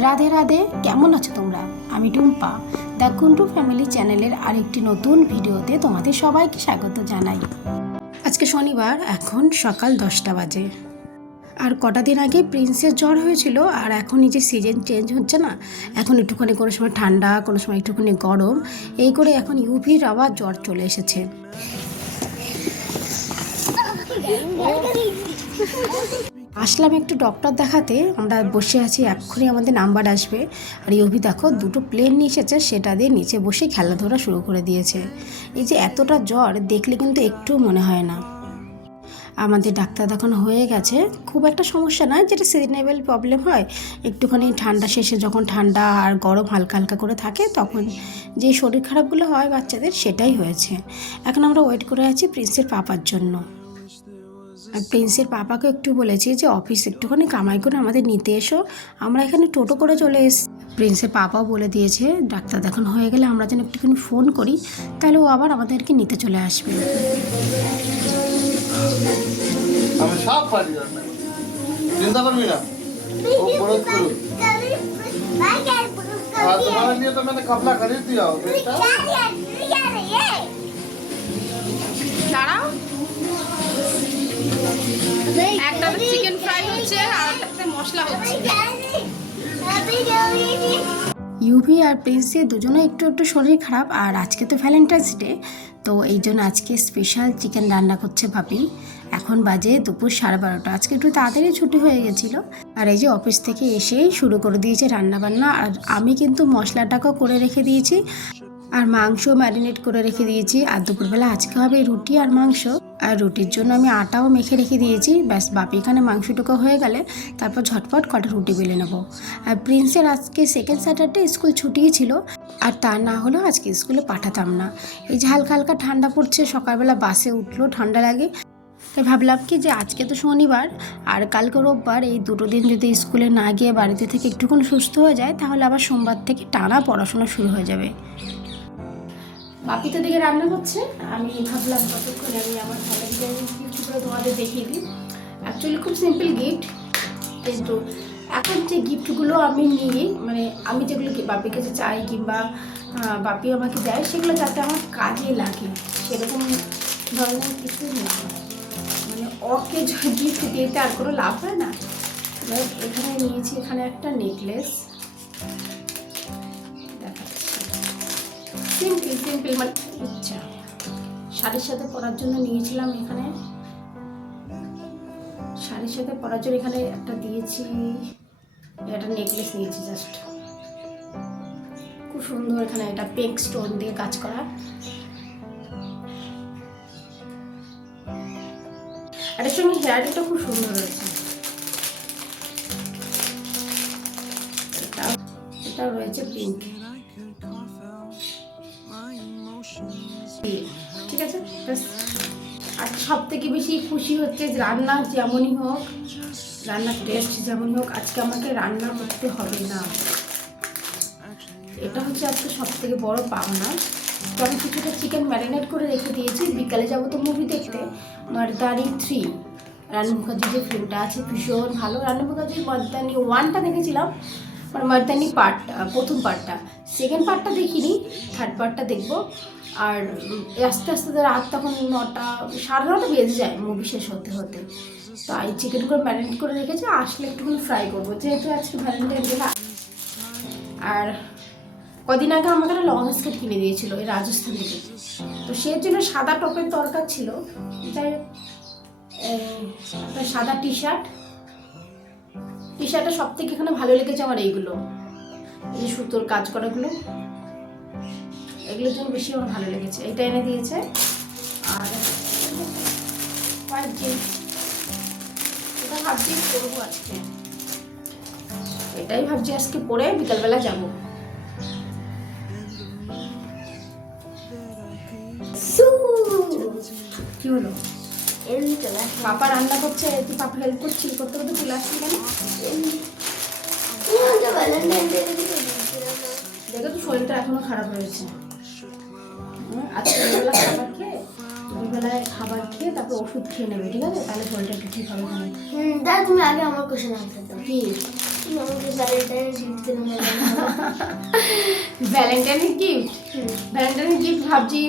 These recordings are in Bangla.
রাধে রাধে, কেমন আছো তোমরা? আমি টুম্পা, দ্য কুন্টু ফ্যামিলি চ্যানেলের আরেকটি নতুন ভিডিওতে তোমাদের সবাইকে স্বাগত জানাই। আজকে শনিবার, এখন সকাল 10টা বাজে। আর কটা দিন আগে প্রিন্সের জ্বর হয়েছিল, আর এখন এই যে সিজন চেঞ্জ হচ্ছে না, এখন একটুখানি কোনো সময় ঠান্ডা, কোনো সময় একটুখানি গরম, এই করে এখন ইউভির আবার জ্বর চলে এসেছে। আসলাম একটু ডক্টর দেখাতে, আমরা বসে আছি, এক্ষুনি আমাদের নাম্বার আসবে। আর ইউভি দেখো দুটো প্লেন নিয়ে এসেছে, সেটা দিয়ে নিচে বসে খেলাধুলা শুরু করে দিয়েছে। এই যে এতটা জ্বর দেখলে কিন্তু একটু মনে হয় না। আমাদের ডাক্তার দেখানো হয়ে গেছে, খুব একটা সমস্যা নয়, যেটা সিজনেবল প্রবলেম হয়, একটুখানি ঠান্ডা শেষে যখন ঠান্ডা আর গরম হালকা হালকা করে থাকে তখন যে শরীর খারাপগুলো হয় বাচ্চাদের, সেটাই হয়েছে। এখন আমরা ওয়েট করে আছি প্রিন্সের পাপার জন্য। আর প্রিন্সের পাপাকে একটু বলেছি যে অফিস একটুখানি কামাই করে আমাদের নিতে এসো, আমরা এখানে টোটো করে চলে এসেছি। প্রিন্সের পাপাও বলে দিয়েছে ডাক্তার দেখানো হয়ে গেলে আমরা যেন একটুখানি ফোন করি, তাহলে ও আবার আমাদেরকে নিতে চলে আসবে। আমি সব পারি রান্না, চিন্তা করবি না। तुम्हारे लिए तो मैंने कपड़ा खरीद दिया हो बेटा। দাঁড়াও, একটা চিকেন ফ্রাই হচ্ছে আর একটা মশলা হচ্ছে। ইউভি আর প্রিন্সের দুজনে একটু একটু শরীর খারাপ, আর আজকে তো ভ্যালেন্টাইন্স ডে, তো এই জন্য আজকে স্পেশাল চিকেন রান্না করছে ভাবি। এখন বাজে দুপুর 12:30। আজকে একটু তাড়াতাড়ি ছুটি হয়ে গেছিলো, আর এই যে অফিস থেকে এসেই শুরু করে দিয়েছে রান্না বান্না। আর আমি কিন্তু মশলাটাকেও করে রেখে দিয়েছি, আর মাংস ম্যারিনেট করে রেখে দিয়েছি। আর দুপুরবেলা আজকে হবে রুটি আর মাংস, আর রুটির জন্য আমি আটাও মেখে রেখে দিয়েছি। ব্যাস বাপি এখানে মাংসটুকু হয়ে গেলে তারপর ঝটপট কটা রুটি বেলে নেবো। আর প্রিন্সের আজকে সেকেন্ড স্যাটারডে স্কুল ছুটিই ছিল, আর তা না হলেও আজকে স্কুলে পাঠাতাম না। এই যে হালকা হালকা ঠান্ডা পড়ছে, সকালবেলা বাসে উঠলেও ঠান্ডা লাগে, তাই ভাবলাম কি যে আজকে তো শনিবার আর কালকে রোববার, এই দুটো দিন যদি স্কুলে না গিয়ে বাড়িতে থেকে একটুখানি সুস্থ হয়ে যায়, তাহলে আবার সোমবার থেকে টানা পড়াশোনা শুরু হয়ে যাবে। বাপি তো দিকে রান্না করছে, আমি ভাবলাম কতক্ষণে আমি আমার ভ্যালেন্টাইন গিফটগুলো তোমাদের দেখিয়ে দিই। অ্যাকচুয়ালি খুব সিম্পল গিফট, কিন্তু এখন যে গিফটগুলো আমি নিই, মানে আমি যেগুলো বাপির কাছে চাই কিংবা বাপি আমাকে দেয়, সেগুলো যাতে আমার কাজে লাগে সেরকম ধরনের কিছু না, মানে ওকে গিফট দিতে আর কোনো লাভ হয় না। এবার এখানে নিয়েছি, এখানে একটা নেকলেস, সিম্পল মানে আচ্ছা শাড়ির সাথে পরার জন্য নিয়েছিলাম। এখানে শাড়ির সাথে পরার জন্য এখানে একটা দিয়েছি, একটা নেকলেস নিয়েছি জাস্ট, খুব সুন্দর। এখানে এটা পিঙ্ক স্টোন দিয়ে কাজ করা, এটার সঙ্গে হেয়ারটা খুব সুন্দর রয়েছে। এটা রয়েছে পিঙ্ক, ঠিক আছে। আর সব থেকে বেশি খুশি হচ্ছে রান্না যেমনই হোক, রান্নার টেস্ট যেমনই হোক, আজকে আমাকে রান্না করতে হবে না, এটা হচ্ছে আজকে সব থেকে বড় পাওনা। তো আমি কিছুটা চিকেন ম্যারিনেট করে রেখে দিয়েছি, বিকালে যাবো তো মুভি দেখতে, মর্দানি 3, রানু মুখার্জির যে ফিল্মটা আছে, ভীষণ ভালো। রানু মুখার্জির মর্দানি 1টা দেখেছিলাম, মানে মর্দানি পার্টটা, প্রথম পার্টটা, সেকেন্ড পার্টটা দেখিনি, থার্ড পার্টটা দেখবো। আর আস্তে আস্তে রাত তখন 9টা 9:30 বেজে যায় মুভি শেষ হতে হতে। তো এই চিকেনগুলো ম্যারিনেট করে রেখেছি, আসলে একটুখানি ফ্রাই করবো, যেহেতু আজকে ভ্যালেন্টাইন ডে। আর কদিন আগে আমাকে একটা লং স্কার্ট কিনে দিয়েছিল এই রাজস্থান থেকে, তো সেই জন্য সাদা টপের দরকার ছিল, যাই একটা সাদা টি শার্টটা সব থেকে এখানে ভালো লেগেছে আমার এইগুলো, এই সুতোর কাজ করাগুলো, এগুলোর জন্য বেশি আমার ভালো লেগেছে, এটা এনে দিয়েছে। আর হোয়াইট জিন্স, এটা ভাবছি পরবো আজকে, এটাই ভাবছি আজকে পরে বিকালবেলা যাবো। কি হলো? পাপা রান্না করছে, তুই পাপা হেল্প করছিস, করতে করতে চলে আসছি কেন? দেখো তো শরীরটা এখনো খারাপ হয়েছে, আজকে বেলা খাবার খেয়ে দুপুরবেলায় খাবার খেয়ে তারপর ওষুধ খেয়ে নেবে, ঠিক আছে? তাহলে শরীরটা একটু ঠিক হবে। দাদা তুমি আগে আমার কোশ্চেন আনসার দাও। কি তুমি আমাকে ভ্যালেন্টাইন গিফট দিলে ভ্যালেন্টাইনের গিফট? ভ্যালেন্টাইনের গিফট ভাবছি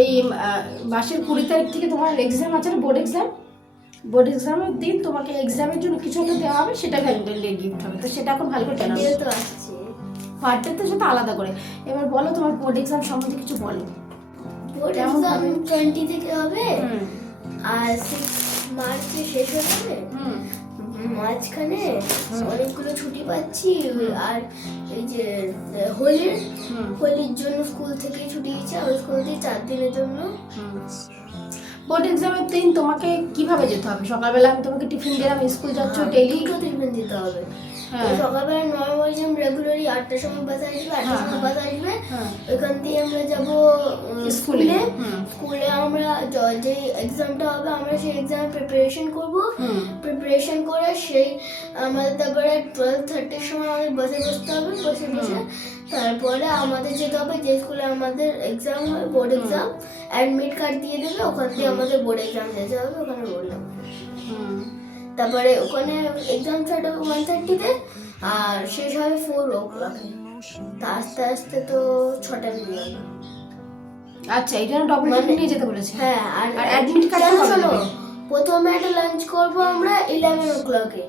এই মাসের 20 তারিখ থেকে তোমার এক্সাম আছে না, বোর্ড এক্সাম। বোর্ড এক্সামের দিন তোমাকে এক্সামের জন্য কিছু একটা দেওয়া হবে, সেটা ভ্যালেন্টাইন ডে গিফট হবে। তো সেটা এখন ভালো করে জানাবো। তো আসছে বার্থডে তো সেটা আলাদা করে। এবার বলো তোমার বোর্ড এক্সাম সম্বন্ধে কিছু বলো। বোর্ড কেমন এক্সাম হবে? 20 থেকে হবে আর 6 মার্চে শেষ হয়ে যাবে। মাঝখানে অনেকগুলো ছুটি পাচ্ছি আর এই যে হোলির জন্য স্কুল থেকে ছুটি দিচ্ছে, ওই স্কুল থেকে 4 দিনের জন্য। বোর্ড এক্সামের দিন তোমাকে কিভাবে যেতে হবে? সকালবেলা আমি তোমাকে টিফিন দিলাম, স্কুল যাচ্ছ ডেইলি। দুটো টিফিন দিতে হবে। হ্যাঁ। সকালবেলা নর্মাল যেমন রেগুলারই 8টার সময় বাস আসবে, 8টার সময় বাস আসবে। ওইখান দিয়ে আমরা যাব স্কুলে। স্কুলে আমরা যে এক্সামটা হবে আমরা সেই এক্সাম প্রিপারেশন করব। প্রিপারেশন করে সেই আমাদের তারপরে 12:30-র সময় আমাদের বাসে বসতে হবে। বসে তারপরে আমাদের যেতে হবে যে স্কুলে আমাদের এক্সাম হয়, বোর্ড এক্সাম। অ্যাডমিট কার্ড দিয়ে দেবে, ওখান থেকে আমাদের বোর্ড এক্সাম যেতে হবে, ওখানে বললাম। তারপরে ওখানে এক্সাম স্টার্ট হবে 1:30-তে আর শেষ হবে 4 o'clock। তা আস্তে আস্তে তো 6টা বেজে যাবে। আচ্ছা, এটা ডবল টিফিন নিয়ে যেতে বলেছে। হ্যাঁ, আর অ্যাডমিট কার্ড শোনো, প্রথমে একটা লাঞ্চ করব আমরা 11 o'clock-এ।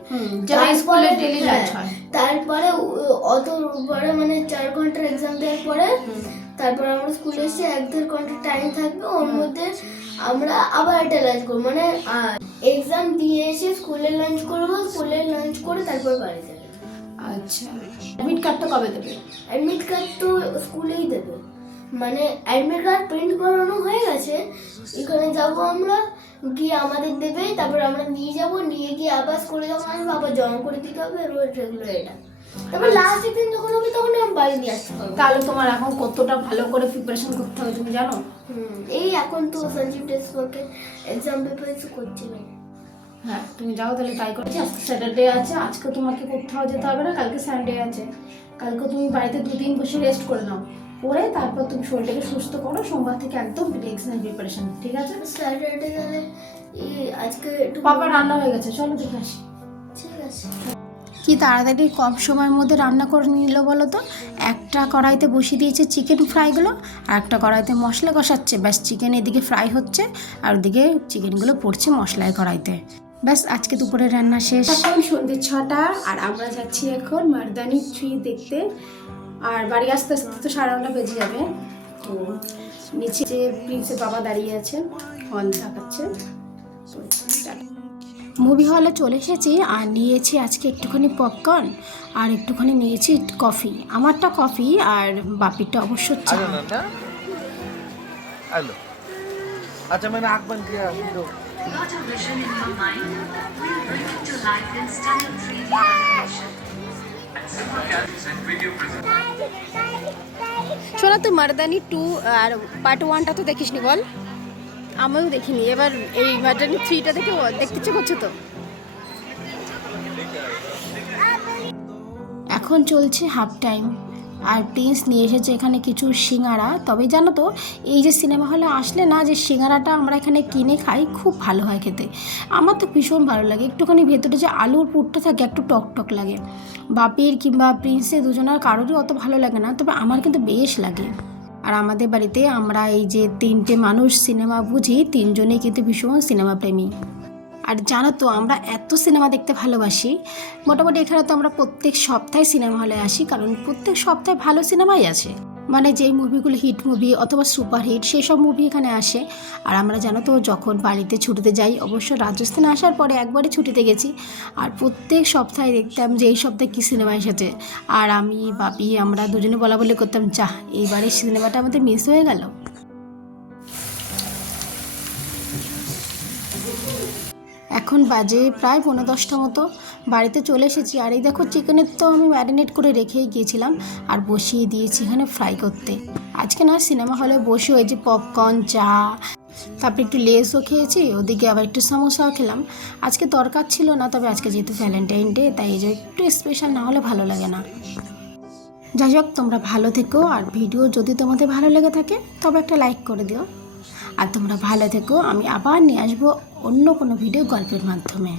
যেটা স্কুলে ডেইলি লাঞ্চ হয়। তারপরে অত পরে মানে 4 ঘন্টার এক্সাম দেওয়ার পরে তারপর আমরা স্কুলে এসে 1-1.5 ঘন্টা টাইম থাকবে, ওর মধ্যে আমরা আবার একটা লাঞ্চ করবো। মানে এক্সাম দিয়ে এসে স্কুলে লাঞ্চ করবো, স্কুলে লাঞ্চ করে তারপর বাড়ি যাবে। আচ্ছা, অ্যাডমিট কার্ডটা কবে দেবে? অ্যাডমিট কার্ড তো স্কুলেই দেবে। মানে অ্যাডমিট কার্ড প্রিন্ট করানো হয়ে গেছে, এখানে যাব আমরা, গিয়ে আমাদের দেবে, তারপর আমরা নিয়ে যাব, নিয়ে গিয়ে আবার স্কুলে যখন আসবো আবার জমা করে দিতে হবে রোজ রেগুলার এটা। তারপর লাস্ট একদিন যখন হবে তখন আমি বাড়ি দিয়ে আসতে পারবো। তাহলে তোমার এখন কতটা ভালো করে প্রিপারেশন করতে হবে তুমি জানো? এই এখন তো Sanjeev test okay exam preparation করছি না। হ্যাঁ, তুমি যাও তাহলে তাই করছি। আজকে স্যাটারডে আছে, আজকে তোমাকে কোথাও যেতে হবে না, কালকে সানডে আছে। কালকে তুমি বাড়িতে 2 দিন বসে রেস্ট করে নাও, করে তারপর তুমি শরীরটাকে সুস্থ করো। সোমবার থেকে একদম এক্সাম প্রিপারেশন, ঠিক আছে? স্যাটারডে তাহলে আজকে একটু পাপা রান্না হয়ে গেছে, চলো দেখে আসি। ঠিক আছে। কি তাড়াতাড়ি কম সময়ের মধ্যে রান্না করে নিল বলো তো। একটা কড়াইতে বসিয়ে দিয়েছে চিকেন ফ্রাইগুলো, আর একটা কড়াইতে মশলা কষাচ্ছে। ব্যাস, চিকেন এদিকে ফ্রাই হচ্ছে আর ওদিকে চিকেনগুলো পড়ছে মশলায় কড়াইতে। ব্যাস, আজকে দুপুরে রান্না শেষ। এখন সন্ধ্যে 6টা আর আমরা যাচ্ছি এখন মারদানি ট্রি দেখতে। আর বাড়ি আস্তে আস্তে তো 9:30 বেজে যাবে। তো নিচে যে প্রিন্সের বাবা দাঁড়িয়ে আছে, হল দেখাচ্ছে। মুভি হলে চলে এসেছি আর নিয়েছি আজকে একটুখানি পপকর্ন আর একটুখানি নিয়েছি কফি। আমারটা কফি আর বাপিরটা অবশ্য চা। हेलो अच्छा मैंने आँख बंद किया video Got a vision in your mind? We'll bring it to life in stunning 3D animation. শোনা, তুই মারদানি 2 আর পার্ট 1টা তো দেখিসনি বল? আমিও দেখিনি। এবার এই মারদানি 3টা দেখে দেখতে ইচ্ছে করছে তো। এখন চলছে হাফ টাইম আর প্রিন্স নিয়ে এসেছে এখানে কিছু সিঙ্গারা। তবে জানো তো, এই যে সিনেমা হলে আসলে না, যে সিঙ্গারাটা আমরা এখানে কিনে খাই খুব ভালো হয় খেতে। আমার তো ভীষণ ভালো লাগে। একটুখানি ভেতরে যে আলুর পুরটা থাকে একটু টক টক লাগে। বাপির কিংবা প্রিন্সের দুজনের কারোরই অত ভালো লাগে না, তবে আমার কিন্তু বেশ লাগে। আর আমাদের বাড়িতে আমরা এই যে 3টে মানুষ সিনেমা বুঝি, 3জনেই কিন্তু ভীষণ সিনেমা প্রেমী। আর জানো তো, আমরা এত সিনেমা দেখতে ভালোবাসি। মোটামুটি এখানে তো আমরা প্রত্যেক সপ্তাহে সিনেমা হলে আসি, কারণ প্রত্যেক সপ্তাহে ভালো সিনেমাই আছে। মানে যেই মুভিগুলো হিট মুভি অথবা সুপারহিট সেই সব মুভি এখানে আসে। আর আমরা জানো তো, যখন বাড়িতে ছুটিতে যাই, অবশ্য রাজস্থানে আসার পরে একবারই ছুটিতে গেছি, আর প্রত্যেক সপ্তাহে দেখতাম যে এই সপ্তাহে কী সিনেমা এসেছে। আর আমি বাপি আমরা দুজনে বলা বলি করতাম, যা এইবারে সিনেমাটা আমাদের মিস হয়ে গেল। এখন বাজে প্রায় 9:10 মতো। বাড়িতে চলে এসেছি আর এই দেখো, চিকেনের তো আমি ম্যারিনেট করে রেখেই গিয়েছিলাম আর বসিয়ে দিয়েছি এখানে ফ্রাই করতে। আজকে না সিনেমা হলে বসে ওই যে পপকর্ন, চা, তারপরে একটু লেসও খেয়েছি, ওদিকে আবার একটু সমোসাও খেলাম। আজকে দরকার ছিল না, তবে আজকে যেহেতু ভ্যালেন্টাইন ডে তাই এই যে একটু স্পেশাল না হলে ভালো লাগে না। যাই হোক, তোমরা ভালো থেকো। আর ভিডিও যদি তোমাদের ভালো লেগে থাকে তবে একটা লাইক করে দিও। আর তোমরা ভালো থেকো। আমি আবার নিয়ে আসবো অন্য কোনো ভিডিও গল্পের মাধ্যমে।